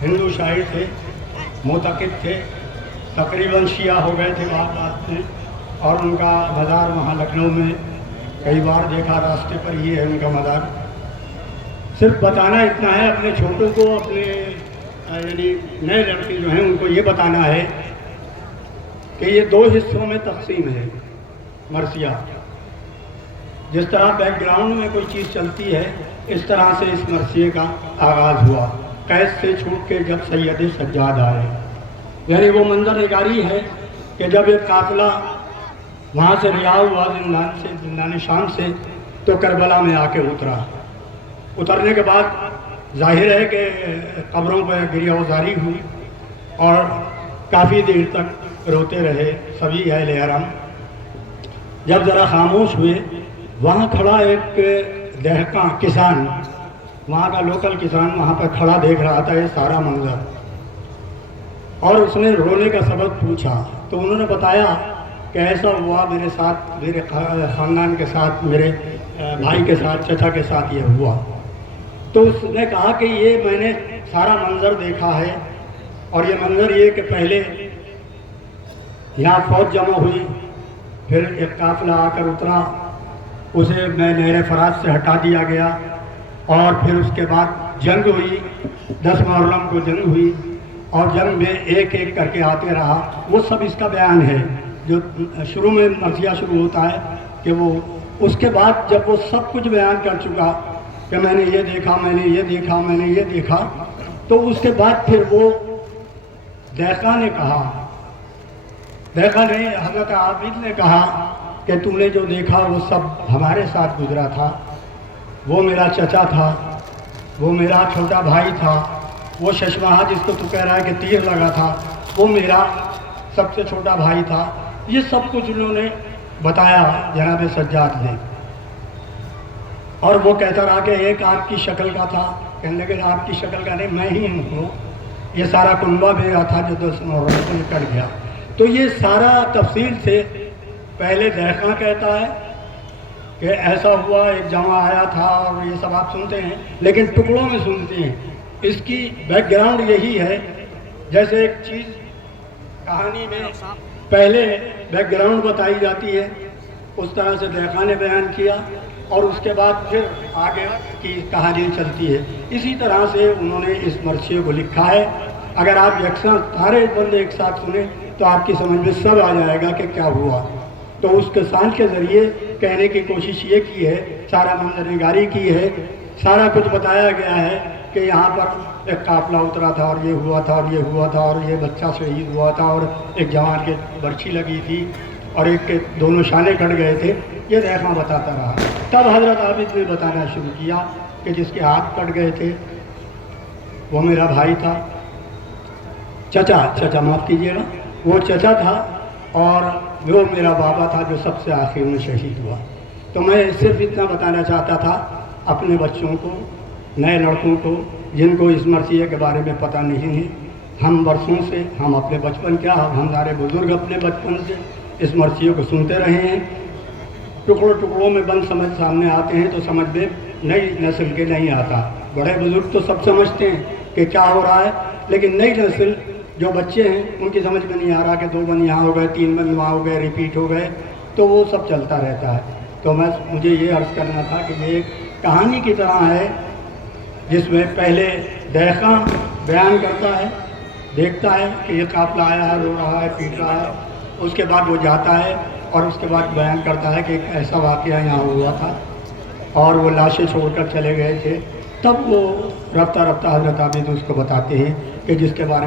हिंदू शायर थे, मोतक़िद थे, तकरीबन शिया हो गए थे बात में, और उनका मज़ार वहाँ लखनऊ में कई बार देखा, रास्ते पर ही है उनका मज़ार। सिर्फ बताना इतना है अपने छोटों को, अपने यानी नए लड़के जो हैं उनको ये बताना है कि ये दो हिस्सों में तकसीम है मरसिया। जिस तरह बैकग्राउंड में कोई चीज़ चलती है, इस तरह से इस मरसिए का आगाज़ हुआ। कैद से छूट के जब सैयद सज्जाद आए, यानी वो मंजर निगारी है कि जब एक काफिला वहाँ से रिहा हुआ जिंदान शाम से, तो करबला में आके उतरा। उतरने के बाद जाहिर है कि कब्रों पर गिरियावज़ारी हुई और काफ़ी देर तक रोते रहे सभी अहले हरम। जब ज़रा खामोश हुए, वहाँ खड़ा एक दहका किसान, वहाँ का लोकल किसान वहाँ पर खड़ा देख रहा था ये सारा मंजर, और उसने रोने का सबब पूछा। तो उन्होंने बताया कि ऐसा हुआ मेरे साथ, मेरे ख़ानदान के साथ, मेरे भाई के साथ, चचा के साथ ये हुआ। तो उसने कहा कि ये मैंने सारा मंजर देखा है, और ये मंजर ये कि पहले यहाँ फ़ौज जमा हुई, फिर एक काफ़िला आकर उतरा, उसे मैं नहर फराज से हटा दिया गया, और फिर उसके बाद जंग हुई, 10 मुहर्रम को जंग हुई, और जंग में एक एक करके आते रहा। वो सब इसका बयान है। जो शुरू में मरसिया शुरू होता है कि वो उसके बाद जब वो सब कुछ बयान कर चुका कि मैंने ये देखा, मैंने ये देखा, मैंने ये देखा, तो उसके बाद फिर वो दहका ने कहा, दहका ने, हज़रत आबिद ने कहा कि तूने जो देखा वो सब हमारे साथ गुजरा था। वो मेरा चचा था, वो मेरा छोटा भाई था, वो शशमाहा जिसको तू कह रहा है कि तीर लगा था, वो मेरा सबसे छोटा भाई था। ये सब कुछ उन्होंने बताया जनाब सज्जाद ने। और वो कहता रहा कि एक आपकी शक्ल का था, कहने लगे आपकी शक्ल का नहीं, मैं ही हूँ। ये सारा कुनबा मेरा था जो 10 मुहर्रम को निकल गया। तो ये सारा तफसील से पहले दहका कहता है कि ऐसा हुआ, एक जमा आया था, और ये सब आप सुनते हैं, लेकिन टुकड़ों में सुनते हैं। इसकी बैकग्राउंड यही है, जैसे एक चीज़ कहानी में पहले बैकग्राउंड बताई जाती है, उस तरह से दहका ने बयान किया, और उसके बाद फिर आगे की कहानी चलती है। इसी तरह से उन्होंने इस मरसिए को लिखा है। अगर आप यकसा सारे बंदे एक साथ सुने तो आपकी समझ में सब आ जाएगा कि क्या हुआ। तो उस किसान के ज़रिए कहने की कोशिश ये की है, सारा मंजर निगारी की है, सारा कुछ बताया गया है कि यहाँ पर एक काफिला उतरा था, और ये हुआ था, और ये हुआ था, और ये बच्चा शहीद हुआ था, और एक जवान के बर्छी लगी थी, और एक के दोनों शाने कट गए थे। ये दहका बताता रहा। तब हज़रत आबिद ने बताना शुरू किया कि जिसके हाथ कट गए थे वो मेरा भाई था, चचा माफ़ कीजिएगा, वो चचा था, और वो मेरा बाबा था जो सबसे आखिर में शहीद हुआ। तो मैं सिर्फ इतना बताना चाहता था अपने बच्चों को, नए लड़कों को, जिनको इस मरसिए के बारे में पता नहीं है। हम बरसों से, हम अपने बचपन क्या, हमारे बुज़ुर्ग अपने बचपन से इस मरसिए को सुनते रहे हैं। टुकड़ों में बंद समझ सामने आते हैं तो समझ में नई नस्ल के नहीं आता। बड़े बुज़ुर्ग तो सब समझते हैं कि क्या हो रहा है, लेकिन नई नस्ल जो बच्चे हैं उनकी समझ में नहीं आ रहा कि 2 बंद यहाँ हो गए, 3 बंद वहाँ हो गए, रिपीट हो गए, तो वो सब चलता रहता है। तो मुझे ये अर्ज़ करना था कि ये एक कहानी की तरह है, जिसमें पहले दहका बयान करता है, देखता है कि ये काफिला आया है, रो रहा है, पीट रहा है, उसके बाद वो जाता है, और उसके बाद बयान करता है कि एक ऐसा वाक़या यहाँ हुआ था, और वो लाशें छोड़कर चले गए थे। तब वो रफ्ता हज़रत आबिद उसको बताते हैं कि जिसके बारे में